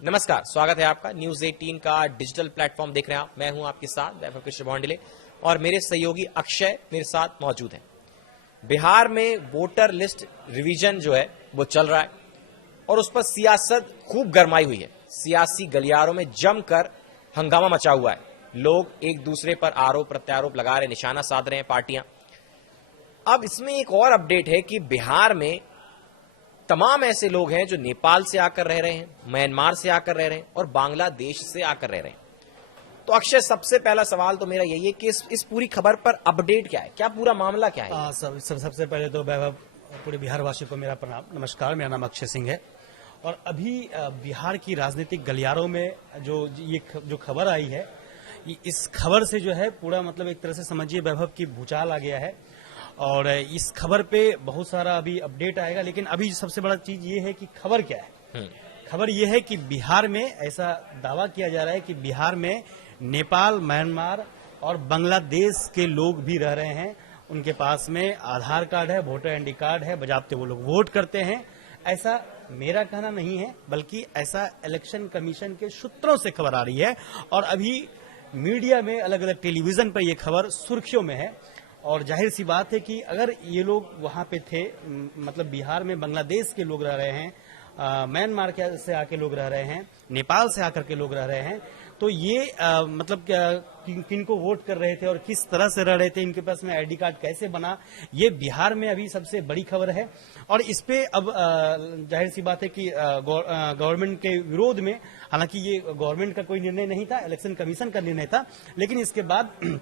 नमस्कार, स्वागत है आपका न्यूज 18 का डिजिटल प्लेटफॉर्म देख रहे हैं आप। मैं हूं आपके साथ वैभव कृष्ण भोंडले और मेरे सहयोगी अक्षय मेरे साथ मौजूद हैं। बिहार में वोटर लिस्ट रिवीजन जो है वो चल रहा है और उस पर सियासत खूब गरमाई हुई है। सियासी गलियारों में जमकर हंगामा मचा हुआ है। लोग एक दूसरे पर आरोप प्रत्यारोप लगा रहे, निशाना साध रहे हैं पार्टियां। अब इसमें एक और अपडेट है कि बिहार में तमाम ऐसे लोग हैं जो नेपाल से आकर रह रहे हैं, म्यांमार से आकर रह रहे हैं और बांग्लादेश से आकर रह रहे हैं। तो अक्षय, सबसे पहला सवाल तो मेरा यही है कि इस पूरी खबर पर अपडेट क्या है, क्या पूरा मामला क्या है? सबसे पहले तो वैभव, पूरे बिहार वासियों को मेरा प्रणाम, नमस्कार। मेरा नाम अक्षय सिंह है और अभी बिहार की राजनीतिक गलियारों में जो खबर आई है, इस खबर से जो है पूरा मतलब एक तरह से समझिए वैभव की भूचाल आ गया है और इस खबर पे बहुत सारा अभी अपडेट आएगा। लेकिन अभी सबसे बड़ा चीज ये है कि खबर क्या है। खबर ये है कि बिहार में ऐसा दावा किया जा रहा है कि बिहार में नेपाल, म्यांमार और बांग्लादेश के लोग भी रह रहे हैं। उनके पास में आधार कार्ड है, वोटर आईडी कार्ड है, बजाबते वो लोग वोट करते हैं। ऐसा मेरा कहना नहीं है, बल्कि ऐसा इलेक्शन कमीशन के सूत्रों से खबर आ रही है और अभी मीडिया में अलग अलग टेलीविजन पर यह खबर सुर्खियों में है। और जाहिर सी बात है कि अगर ये लोग वहां पे थे, मतलब बिहार में बांग्लादेश के लोग रह रहे हैं, म्यांमार से आके लोग रह रहे हैं, नेपाल से आकर के लोग रह रहे हैं, तो ये मतलब किन को वोट कर रहे थे और किस तरह से रह रहे थे, इनके पास में आईडी कार्ड कैसे बना, ये बिहार में अभी सबसे बड़ी खबर है। और इस पे अब जाहिर सी बात है कि गवर्नमेंट के विरोध में, हालांकि ये गवर्नमेंट का कोई निर्णय नहीं था, इलेक्शन कमीशन का निर्णय था, लेकिन इसके बाद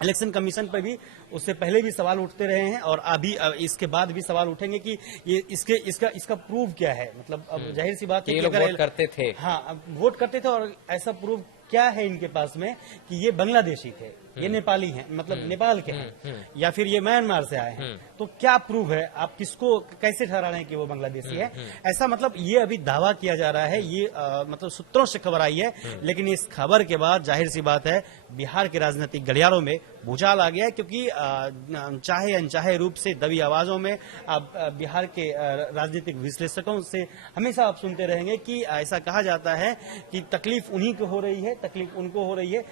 इलेक्शन कमीशन पर भी उससे पहले भी सवाल उठते रहे हैं और अभी इसके बाद भी सवाल उठेंगे कि ये इसका प्रूफ क्या है। मतलब अब जाहिर सी बात है कि अगर वोट करते थे, हाँ वोट करते थे और ऐसा प्रूफ क्या है इनके पास में कि ये बांग्लादेशी थे, ये नेपाली हैं, मतलब नेपाल के हैं, या फिर ये म्यांमार से आए हैं। तो क्या प्रूफ है, आप किसको कैसे ठहरा रहे हैं कि वो बांग्लादेशी है? ऐसा मतलब ये अभी दावा किया जा रहा है, ये मतलब सूत्रों से खबर आई है। लेकिन इस खबर के बाद जाहिर सी बात है बिहार के राजनीतिक गलियारों में भूचाल आ गया है, क्योंकि चाहे अनचाहे रूप से दबी आवाजों में आप बिहार के राजनीतिक विश्लेषकों से हमेशा आप सुनते रहेंगे कि ऐसा कहा जाता है कि तकलीफ उन्हीं को हो रही है, तकलीफ उनको हो रही है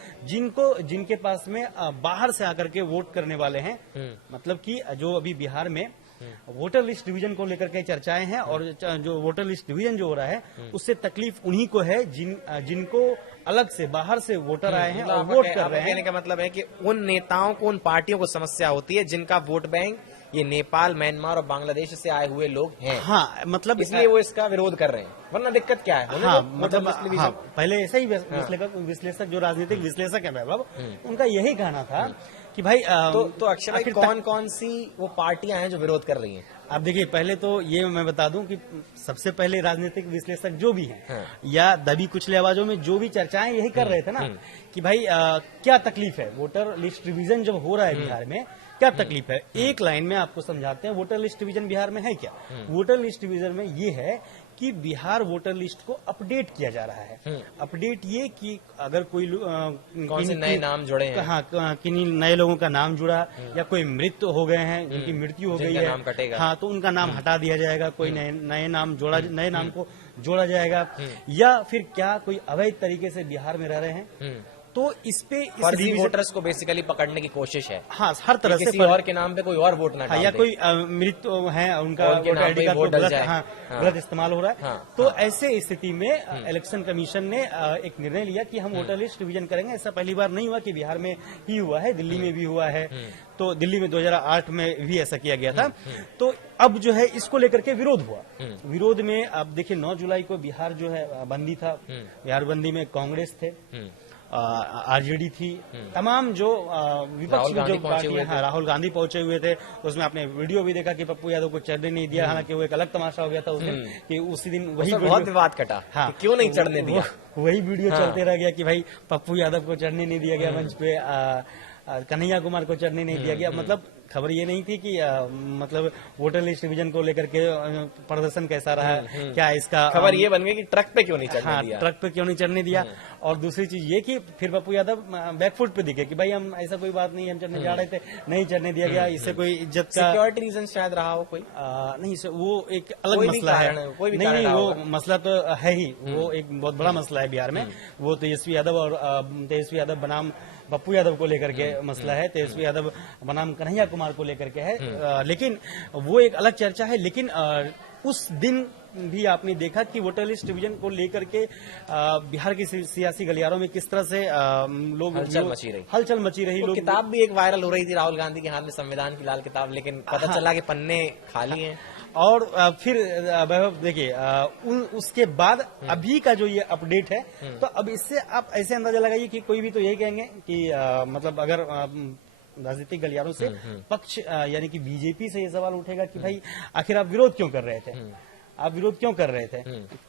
जिनके पास में बाहर से आकर के वोट करने वाले हैं। मतलब कि जो अभी बिहार में वोटर लिस्ट डिवीजन को लेकर के चर्चाएं हैं और जो वोटर लिस्ट डिवीजन जो हो रहा है उससे तकलीफ उन्हीं को है जिनको अलग से बाहर से वोटर आए हैं और वोट कर रहे हैं। कहने का मतलब है कि उन नेताओं को, उन पार्टियों को समस्या होती है जिनका वोट बैंक ये नेपाल, म्यांमार और बांग्लादेश से आए हुए लोग हैं। हाँ, मतलब इसलिए वो इसका विरोध कर रहे हैं, वरना दिक्कत क्या है? हाँ, मतलब हाँ, पहले ऐसा ही विश्लेषक जो राजनीतिक विश्लेषक है वैभव, उनका यही कहना था कि भाई तो अक्षय भाई, कौन कौन सी वो पार्टियां हैं जो विरोध कर रही हैं? अब देखिए, पहले तो ये मैं बता दूं कि सबसे पहले राजनीतिक विश्लेषक जो भी हैं या दबी कुचले आवाजों में जो भी चर्चाएं यही कर रहे थे ना कि भाई क्या तकलीफ है, वोटर लिस्ट रिवीजन जब हो रहा है बिहार में क्या तकलीफ है। एक लाइन में आपको समझाते हैं वोटर लिस्ट डिवीजन बिहार में है क्या। वोटर लिस्ट डिवीजन में ये है कि बिहार वोटर लिस्ट को अपडेट किया जा रहा है। अपडेट ये कि अगर कोई कौन से नए नाम जुड़े हैं, हाँ, किन्हीं नए लोगों का नाम जुड़ा या कोई मृत हो गए हैं, जिनकी मृत्यु हो गई है, नाम कटेगा, हाँ, तो उनका नाम हटा दिया जाएगा, कोई नए नाम को जोड़ा जाएगा, या फिर क्या कोई अवैध तरीके से बिहार में रह रहे हैं। तो इस पे फर्जी वोटर्स को बेसिकली पकड़ने की कोशिश है। हाँ, हर तरह से किसी और के नाम पे कोई और वोट ना डाल दे, या कोई मृत है उनका वोटर आईडी कार्ड गलत इस्तेमाल हो रहा है। तो ऐसे स्थिति में इलेक्शन कमीशन ने एक निर्णय लिया कि हम वोटर लिस्ट रिवीजन करेंगे। ऐसा पहली बार नहीं हुआ कि बिहार में ही हुआ है, दिल्ली में भी हुआ है। तो दिल्ली में 2008 में भी ऐसा किया गया था। तो अब जो है इसको लेकर के विरोध हुआ। विरोध में अब देखिए 9 जुलाई को बिहार जो है बंदी था। बिहार बंदी में कांग्रेस थे, आरजेडी थी, तमाम जो विपक्ष जो पार्टियां, राहुल गांधी पहुंचे हुए थे। उसमें आपने वीडियो भी देखा कि पप्पू यादव को चढ़ने नहीं दिया, हालांकि वो एक अलग तमाशा हो गया था उस दिन कि उसी दिन वही बहुत विवाद कटा। हाँ, क्यों नहीं चढ़ने दिया, वही वीडियो चलते रह गया कि भाई पप्पू यादव को चढ़ने नहीं दिया गया मंच पे, कन्हैया कुमार को चढ़ने नहीं दिया गया। मतलब खबर ये नहीं थी कि मतलब वोटर लिस्ट रिवीजन को लेकर के प्रदर्शन कैसा रहा, क्या इसका खबर ये बन गई कि ट्रक पे क्यों नहीं चढ़ने हाँ दिया। ट्रक पे क्यों नहीं चढ़ने दिया। और दूसरी चीज ये कि फिर पप्पू यादव बैकफुट पे दिखे कि भाई हम ऐसा कोई बात नहीं, हम चढ़ने जा रहे थे, नहीं चढ़ने दिया गया, इससे कोई इज्जत का सिक्योरिटी रीजन शायद रहा हो कोई। नहीं सर, वो एक अलग कोई भी मसला कारण है। है, कोई भी नहीं कारण नहीं रहा वो होगा। मसला तो है ही, वो एक बहुत बड़ा मसला है बिहार में। वो तेजस्वी यादव और तेजस्वी यादव बनाम पप्पू यादव को लेकर के मसला है, तेजस्वी यादव बनाम कन्हैया कुमार को लेकर के है। लेकिन वो एक अलग चर्चा है। लेकिन उस दिन भी आपने देखा कि वोटर लिस्ट डिवीजन को लेकर के बिहार की सियासी गलियारों में किस तरह से लोग हलचल मची रही। लोग किताब भी एक वायरल हो रही थी राहुल गांधी के हाथ में, संविधान की लाल किताब, लेकिन पता चला कि पन्ने खाली हैं। और फिर वैभव देखिए उसके बाद अभी का जो ये अपडेट है, तो अब इससे आप ऐसे अंदाजा लगाइए कि कोई भी तो यही कहेंगे कि मतलब अगर राजनीतिक गलियारों से पक्ष यानी कि बीजेपी से ये सवाल उठेगा कि भाई आखिर आप विरोध क्यों कर रहे थे, आप विरोध क्यों कर रहे थे।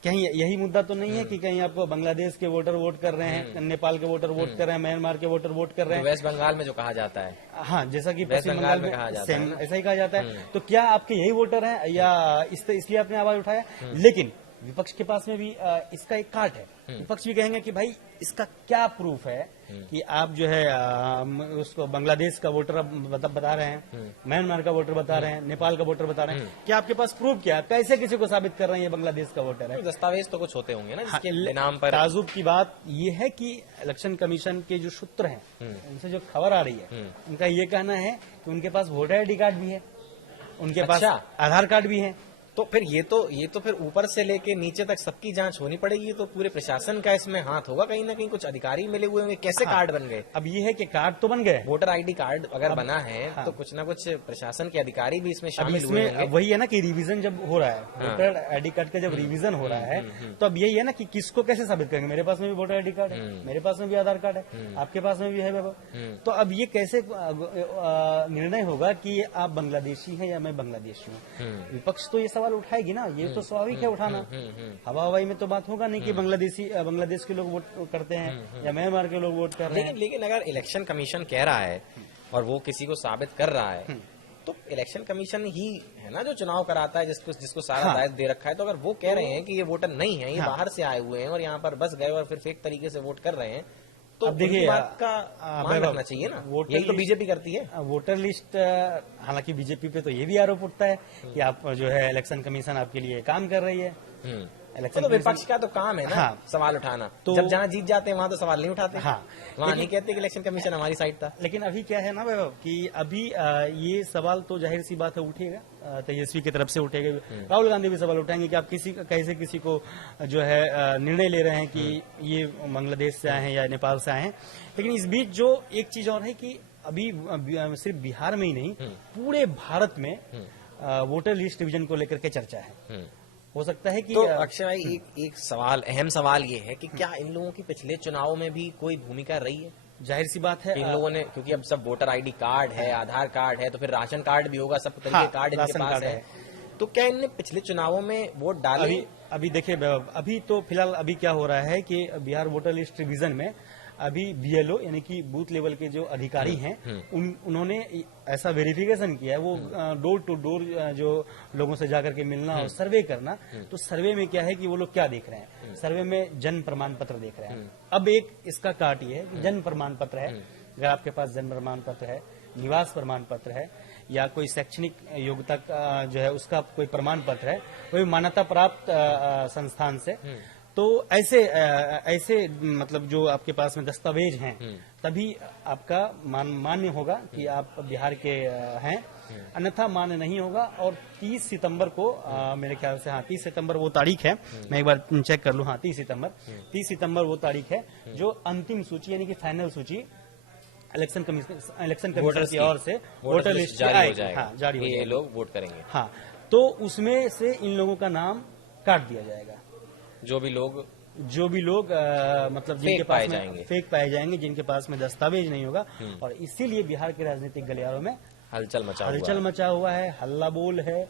कहीं यही मुद्दा तो नहीं है कि कहीं आपको बांग्लादेश के वोटर वोट कर रहे हैं, नेपाल के वोटर वोट कर रहे हैं, म्यांमार के वोटर वोट कर रहे हैं, वेस्ट बंगाल में जो कहा जाता है, हाँ जैसा कि वेस्ट पश्चिम बंगाल बंगाल में कहा में जाता सेम है। ऐसा ही कहा जाता है। तो क्या आपके यही वोटर हैं या इसलिए आपने आवाज उठाया। लेकिन विपक्ष के पास में भी इसका एक काट है। विपक्ष भी कहेंगे कि भाई इसका क्या प्रूफ है कि आप जो है उसको बांग्लादेश का वोटर बता रहे हैं, म्यांमार का वोटर बता रहे हैं, नेपाल का वोटर बता रहे हैं, क्या आपके पास प्रूफ क्या है, कैसे किसी को साबित कर रहे हैं ये बांग्लादेश का वोटर है। दस्तावेज तो कुछ होते होंगे ना हाँ, जिसके नाम पर। ताजुब की बात ये है कि इलेक्शन कमीशन के जो सूत्र हैं, उनसे जो खबर आ रही है, उनका ये कहना है कि उनके पास वोटर आईडी कार्ड भी है, उनके पास आधार कार्ड भी है। तो फिर ये तो फिर ऊपर से लेके नीचे तक सबकी जांच होनी पड़ेगी। तो पूरे प्रशासन का इसमें हाथ होगा, कहीं ना कहीं कुछ अधिकारी मिले हुए होंगे। कैसे कार्ड बन गए। अब ये है कि कार्ड तो बन गए, वोटर आईडी कार्ड अगर बना है तो कुछ ना कुछ प्रशासन के अधिकारी भी इसमें शामिल हुए होंगे। वही है ना कि रिवीजन जब हो रहा है, वोटर आईडी कार्ड का जब रिवीजन हो रहा है, तो अब यही है ना कि किसको कैसे साबित करेंगे। मेरे पास में भी वोटर आईडी कार्ड है, मेरे पास में भी आधार कार्ड है, आपके पास में भी है वैभव। तो अब ये कैसे निर्णय होगा कि आप बांग्लादेशी हैं या मैं बांग्लादेशी हूँ। विपक्ष तो ये सवाल उठाएगी ना, ये तो स्वाभाविक है उठाना। हवा हवाई में तो बात होगा नहीं कि बांग्लादेश के लोग वोट करते हैं या म्यांमार के लोग वोट कर रहे हैं। लेकिन अगर इलेक्शन कमीशन कह रहा है और वो किसी को साबित कर रहा है, तो इलेक्शन कमीशन ही है ना जो चुनाव कराता है, जिसको सारा दायित्व दे रखा है। तो अगर वो कह रहे हैं कि ये वोटर नहीं है, ये बाहर से आए हुए हैं और यहाँ पर बस गए और फिर फेक तरीके से वोट कर रहे हैं, तो अब देखिए बात का मान रखना चाहिए ना। यही तो बीजेपी करती है। वोटर लिस्ट, हालांकि बीजेपी पे तो ये भी आरोप उठता है कि आप जो है इलेक्शन कमीशन आपके लिए काम कर रही है। तो विपक्ष का तो काम है ना, हाँ, सवाल उठाना। तो जब जहाँ जीत जाते हैं वहां तो सवाल नहीं उठाते। हाँ, वहां नहीं कहते कि इलेक्शन कमीशन हमारी साइड था। लेकिन अभी क्या है ना वैभव कि अभी ये सवाल तो जाहिर सी बात है उठेगा, तेजस्वी की तरफ से उठेगा, राहुल गांधी भी सवाल उठाएंगे कि आप कैसे किसी को जो है निर्णय ले रहे हैं कि ये बांग्लादेश से आए हैं या नेपाल से आए हैं। लेकिन इस बीच जो एक चीज और है कि अभी सिर्फ बिहार में ही नहीं, पूरे भारत में वोटर लिस्ट डिवीजन को लेकर के चर्चा है। हो सकता है कि तो अक्षय भाई एक सवाल, अहम सवाल ये है कि क्या इन लोगों की पिछले चुनावों में भी कोई भूमिका रही है। जाहिर सी बात है इन लोगों ने, क्योंकि अब सब वोटर आईडी कार्ड है, आधार कार्ड है, तो फिर राशन कार्ड भी होगा, सब तरह के कार्ड इनके पास है। तो क्या इनने पिछले चुनावों में वोट डाले। अभी देखिए अभी तो फिलहाल अभी क्या हो रहा है कि बिहार वोटर लिस्ट रिवीजन में अभी बीएलओ यानी कि बूथ लेवल के जो अधिकारी हैं उन्होंने ऐसा वेरिफिकेशन किया है, वो डोर टू डोर जो लोगों से जाकर के मिलना और सर्वे करना। तो सर्वे में क्या है कि वो लोग क्या देख रहे हैं, सर्वे में जन्म प्रमाण पत्र देख रहे हैं। अब एक इसका काट ये है कि जन्म प्रमाण पत्र है, अगर आपके पास जन्म प्रमाण पत्र है, निवास प्रमाण पत्र है या कोई शैक्षणिक योग्यता जो है उसका कोई प्रमाण पत्र है, कोई मान्यता प्राप्त संस्थान से, तो ऐसे मतलब जो आपके पास में दस्तावेज हैं, तभी आपका मान्य होगा कि आप बिहार के हैं, अन्यथा मान्य नहीं होगा। और 30 सितंबर को मेरे ख्याल से, हाँ 30 सितंबर वो तारीख है, मैं एक बार चेक कर लूं, हाँ 30 सितंबर वो तारीख है जो अंतिम सूची यानी कि फाइनल सूची इलेक्शन कमीशन की ओर से वोटर लिस्ट जारी हो जाएगा। हाँ, जारी हो जाएगा, ये लोग वोट करेंगे। हाँ, तो उसमें से इन लोगों का नाम काट दिया जाएगा। जो भी लोग मतलब जिनके पास में फेक पाए जाएंगे, जिनके पास में दस्तावेज नहीं होगा। और इसीलिए बिहार के राजनीतिक गलियारों में हलचल मचा हुआ है, हल्ला बोल है,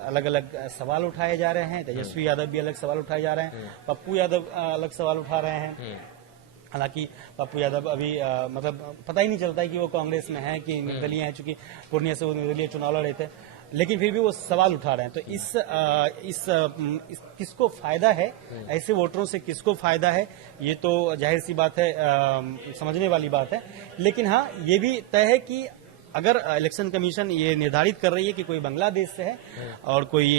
अलग अलग सवाल उठाए जा रहे हैं। तेजस्वी यादव भी अलग सवाल उठाए जा रहे हैं, पप्पू यादव अलग सवाल उठा रहे हैं। हालांकि पप्पू यादव अभी मतलब पता ही नहीं चलता है कि वो कांग्रेस में है कि निर्दलीय है, चूंकि पूर्णिया से वो निर्दलीय चुनाव लड़े थे, लेकिन फिर भी वो सवाल उठा रहे हैं। तो इस किसको फायदा है, ऐसे वोटरों से किसको फायदा है, ये तो जाहिर सी बात है, समझने वाली बात है। लेकिन हाँ, ये भी तय है कि अगर इलेक्शन कमीशन ये निर्धारित कर रही है कि कोई बांग्लादेश से है और कोई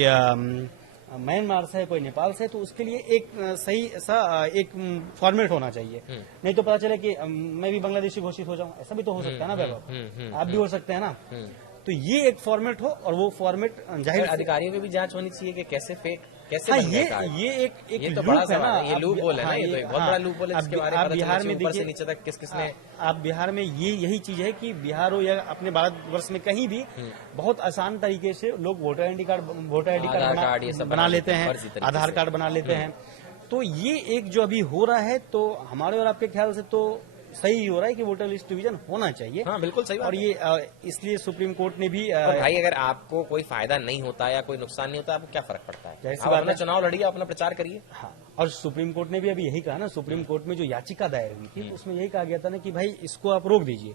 म्यांमार से है, कोई नेपाल से है, तो उसके लिए एक सही सा एक फॉर्मेट होना चाहिए। नहीं तो पता चले कि मैं भी बांग्लादेशी घोषित हो जाऊं, ऐसा भी तो हो सकता है ना वैभव, आप भी हो सकते हैं ना। तो ये एक फॉर्मेट हो, और वो फॉर्मेट जाहिर अधिकारियों की भी जांच होनी चाहिए कि कैसे फेक, कैसे हाँ, बन गया कार्ड। ये एक तो लूप बड़ा है ना, सवाल है, ये लूप बोल है ना, हाँ, ये तो एक बहुत बड़ा लूप बोल है, जिसके बारे में आप बिहार में ऊपर से देखिए, नीचे तक किस किसने। आप बिहार में यही चीज है कि बिहार हो या अपने भारतवर्ष में कहीं भी बहुत आसान तरीके से लोग वोटर आईडी कार्ड ये सब बना लेते हैं, फर्जी तरीके आधार से। कार्ड बना लेते हैं। तो ये एक जो अभी हो रहा है, तो हमारे और आपके ख्याल से तो सही हो रहा है कि वोटर लिस्ट डिवीजन होना चाहिए। हाँ, बिल्कुल सही बात और है। ये इसलिए सुप्रीम कोर्ट ने भी तो भाई, अगर आपको कोई फायदा नहीं होता या कोई नुकसान नहीं होता, आपको क्या फर्क पड़ता है? जाहिर सी आप बात अपना है। चुनाव लड़िए, अपना प्रचार करिए। हाँ, और सुप्रीम कोर्ट ने भी अभी यही कहा ना, सुप्रीम कोर्ट में जो याचिका दायर हुई थी, उसमें यही कहा गया था ना कि भाई इसको आप रोक दीजिए,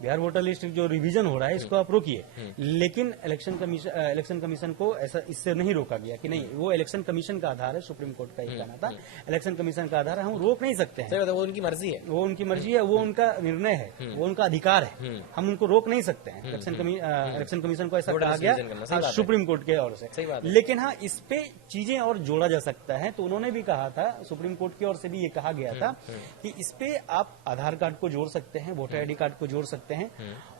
बिहार वोटर लिस्ट जो रिवीजन हो रहा है इसको आप रोकिए। लेकिन इलेक्शन कमीशन को ऐसा इससे नहीं रोका गया कि नहीं, वो इलेक्शन कमीशन का आधार है, सुप्रीम कोर्ट का ये कहना था, इलेक्शन कमीशन का आधार है, हम रोक नहीं सकते हैं। सही बात है, वो उनकी मर्जी है। वो उनकी मर्जी है, वो उनका निर्णय है, वो उनका अधिकार है, हम उनको रोक नहीं सकते हैं। इलेक्शन कमीशन को ऐसा वोटर कहा लिस्ट गया डिवीजन करना, सही बात है। सुप्रीम कोर्ट के ओर से। सही बात है। लेकिन हाँ, इस पे चीजें और जोड़ा जा सकता है। तो उन्होंने भी कहा था, सुप्रीम कोर्ट की ओर से भी ये कहा गया था कि इस पे आप आधार कार्ड को जोड़ सकते हैं, वोटर आईडी कार्ड को जोड़ सकते हैं।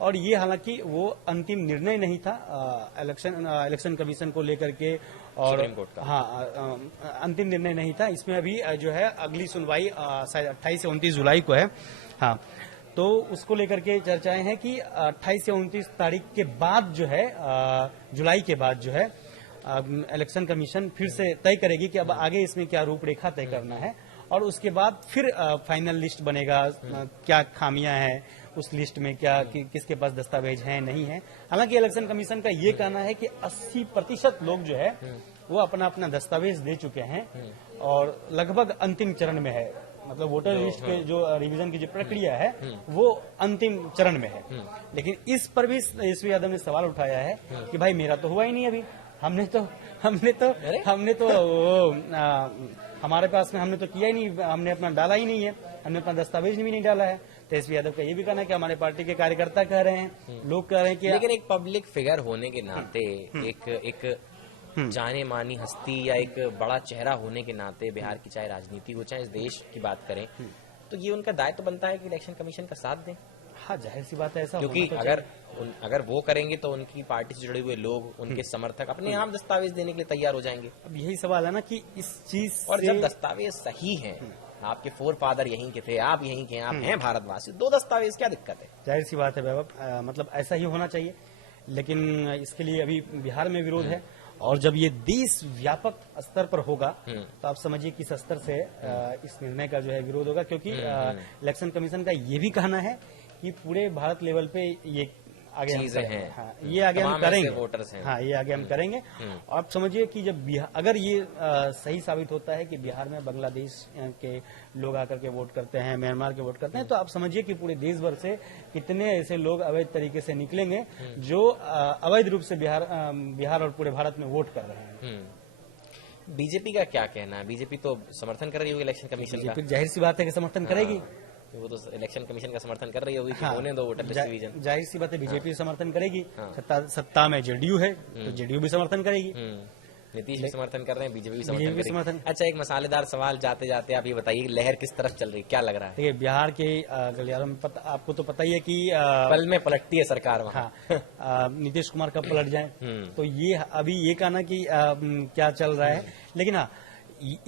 और ये हालांकि वो अंतिम निर्णय नहीं था इलेक्शन कमीशन को लेकर के, और सुप्रीम कोर्ट का। हाँ, अंतिम निर्णय नहीं था इसमें। अभी जो है अगली सुनवाई शायद 28 से 29 जुलाई को है। हाँ, तो उसको लेकर के चर्चाएं हैं कि 28 से 29 तारीख के बाद जो है, जुलाई के बाद जो है, इलेक्शन कमीशन फिर से तय करेगी कि अब आगे इसमें क्या रूपरेखा तय करना है, और उसके बाद फिर फाइनल लिस्ट बनेगा, क्या खामियां हैं उस लिस्ट में, किसके पास दस्तावेज हैं नहीं है। हालांकि इलेक्शन कमीशन का ये कहना है कि 80% लोग जो है वो अपना अपना दस्तावेज दे चुके हैं और लगभग अंतिम चरण में है। मतलब वोटर लिस्ट के जो रिवीजन की जो प्रक्रिया है वो अंतिम चरण में है। लेकिन इस पर भी तेजस्वी यादव ने सवाल उठाया है कि भाई मेरा तो हुआ ही नहीं अभी, हमने तो हमारे पास में हमने तो किया ही नहीं, हमने अपना डाला ही नहीं है, हमने अपना दस्तावेज भी नहीं डाला है। तेजस्वी यादव का ये भी कहना है कि हमारे पार्टी के कार्यकर्ता कह रहे हैं, लोग कह रहे हैं कि लेकिन एक पब्लिक फिगर होने के नाते, एक जाने मानी हस्ती या एक बड़ा चेहरा होने के नाते, बिहार की चाहे राजनीति हो चाहे इस देश की बात करें, तो ये उनका दायित्व तो बनता है कि इलेक्शन कमीशन का साथ दें। हाँ, जाहिर सी बात है, ऐसा क्योंकि होना तो अगर वो करेंगे तो उनकी पार्टी से जुड़े हुए लोग, उनके समर्थक अपने आप दस्तावेज देने के लिए तैयार हो जाएंगे। अब यही सवाल है ना कि इस चीज और से जब दस्तावेज सही हैं, आपके फोर फादर यहीं के थे, आप यहीं के, आप हैं भारतवासी, 2 दस्तावेज क्या दिक्कत है? जाहिर सी बात है वैभव, मतलब ऐसा ही होना चाहिए। लेकिन इसके लिए अभी बिहार में विरोध है, और जब ये देश व्यापक स्तर पर होगा तो आप समझिए किस स्तर से इस निर्णय का जो है विरोध होगा। क्योंकि इलेक्शन कमीशन का ये भी कहना है कि पूरे भारत लेवल पे ये आगे हम चीजें हैं। हाँ, ये आगे हम तमाम करेंगे, ऐसे वोटर्स हैं। हाँ, ये आगे हम करेंगे। और आप समझिए कि जब अगर ये सही साबित होता है कि बिहार में बांग्लादेश के लोग आकर के वोट करते हैं, म्यांमार के वोट करते हैं, तो आप समझिए कि पूरे देश भर से कितने ऐसे लोग अवैध तरीके से निकलेंगे जो अवैध रूप से बिहार और पूरे भारत में वोट कर रहे हैं। बीजेपी का क्या कहना है? बीजेपी तो समर्थन कर रही होगी इलेक्शन कमीशन का। जाहिर सी बात है कि समर्थन करेगी, वो तो इलेक्शन कमीशन का समर्थन कर रही होगी कि हाँ, होने दो वोटर लिस्ट डिवीजन। जाहिर सी बात है बीजेपी समर्थन करेगी। सत्ता में जेडीयू है तो जेडीयू भी समर्थन करेगी। नीतीश भी समर्थन कर रहे हैं, बीजेपी भी बीजेपी भी समर्थन करेगी। अच्छा, एक मसालेदार सवाल जाते जाते आप ये बताइए, लहर किस तरफ चल रही है, क्या लग रहा है? देखिए, बिहार के गलियारों में आपको तो पता ही है कि पल में पलटती है सरकार वहाँ। हाँ, नीतीश कुमार कब पलट जाए, तो ये अभी ये कहना कि क्या चल रहा है। लेकिन हाँ,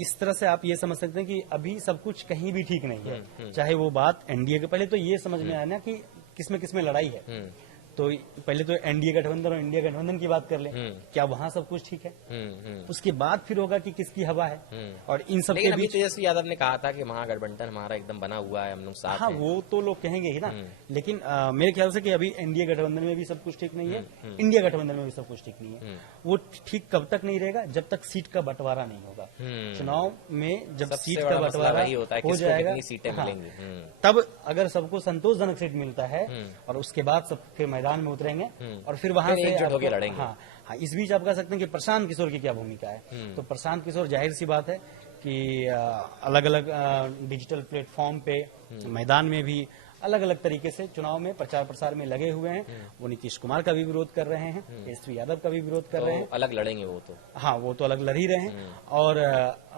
इस तरह से आप ये समझ सकते हैं कि अभी सब कुछ कहीं भी ठीक नहीं है। चाहे वो बात एनडीए के, पहले तो ये समझ में आया ना कि किसमें लड़ाई है। तो पहले तो एनडीए गठबंधन और इंडिया गठबंधन की बात कर लें, क्या वहां सब कुछ ठीक है? उसके बाद फिर होगा कि किसकी हवा है। और इन सब लेकिन के अभी बीच तेजस्वी यादव ने कहा था कि महागठबंधन हमारा एकदम बना हुआ है, हम लोग साथ हाँ, हैं। वो तो लोग कहेंगे ही ना, लेकिन मेरे ख्याल से कि अभी एनडीए गठबंधन में भी सब कुछ ठीक नहीं है, इंडिया गठबंधन में भी सब कुछ ठीक नहीं है। वो ठीक कब तक नहीं रहेगा? जब तक सीट का बंटवारा नहीं होगा। चुनाव में जब सबसे सीट बड़ा का मसला बंटवारा वही होता है, हो किसको जाएगा, कितनी सीटें हाँ, मिलेंगी। तब अगर सबको संतोषजनक सीट मिलता है और उसके बाद सब फिर मैदान में उतरेंगे और फिर वहां फिर से एकजुट होकर आपको- लड़ेंगे। हाँ, हाँ, इस बीच आप कह सकते हैं कि प्रशांत किशोर की क्या भूमिका है। तो प्रशांत किशोर जाहिर सी बात है कि अलग अलग डिजिटल प्लेटफॉर्म पे मैदान में भी अलग अलग तरीके से चुनाव में प्रचार प्रसार में लगे हुए हैं। वो नीतीश कुमार का भी विरोध कर रहे हैं, तेजस्वी यादव का भी विरोध कर रहे हैं। तो अलग लड़ेंगे वो तो। हाँ, वो तो अलग लड़ ही रहे हैं और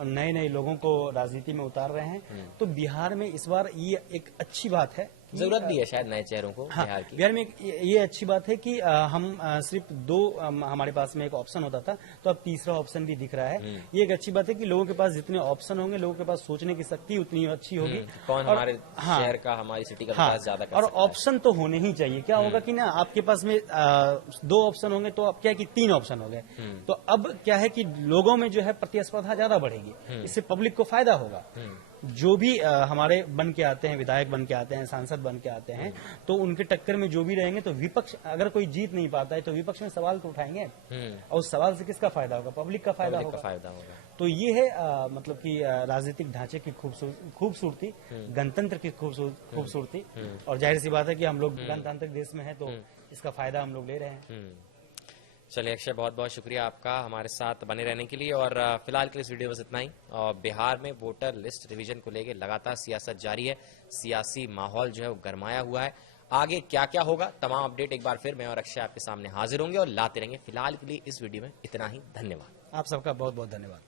नए नए लोगों को राजनीति में उतार रहे हैं। तो बिहार में इस बार ये एक अच्छी बात है, जरूरत भी है शायद नए चेहरों को हाँ, बिहार की। बिहार में ये अच्छी बात है कि हम सिर्फ दो हमारे पास में एक ऑप्शन होता था, तो अब तीसरा ऑप्शन भी दिख रहा है। ये एक अच्छी बात है कि लोगों के पास जितने ऑप्शन होंगे, लोगों के पास सोचने की शक्ति उतनी अच्छी होगी। कौन और- हमारे हाँ, शहर का, हमारी सिटी का हाँ, विकास ज्यादा कर और सकता है। ऑप्शन तो होने ही चाहिए। क्या होगा कि ना आपके पास में दो ऑप्शन होंगे तो अब क्या है कि तीन ऑप्शन हो गए। तो अब क्या है कि लोगों में जो है प्रतिस्पर्धा ज्यादा बढ़ेगी, इससे पब्लिक को फायदा होगा। जो भी हमारे बन के आते हैं, विधायक बन के आते हैं, सांसद बन के आते हैं, तो उनके टक्कर में जो भी रहेंगे, तो विपक्ष अगर कोई जीत नहीं पाता है तो विपक्ष में सवाल तो उठाएंगे और उस सवाल से किसका फायदा होगा? पब्लिक का फायदा पब्लिक का होगा। फायदा होगा। तो ये है मतलब कि राजनीतिक ढांचे की खूबसूरती, गणतंत्र की खूबसूरती। और जाहिर सी बात है कि हम लोग गणतांत्रिक देश में हैं, तो इसका फायदा हम लोग ले रहे हैं। चलिए अक्षय, बहुत बहुत शुक्रिया आपका हमारे साथ बने रहने के लिए। और फिलहाल के लिए इस वीडियो में बस इतना ही। और बिहार में वोटर लिस्ट रिवीजन को लेकर लगातार सियासत जारी है, सियासी माहौल जो है वो गरमाया हुआ है। आगे क्या क्या होगा, तमाम अपडेट एक बार फिर मैं और अक्षय आपके सामने हाजिर होंगे और लाते रहेंगे। फिलहाल के लिए इस वीडियो में इतना ही। धन्यवाद। आप सबका बहुत बहुत धन्यवाद।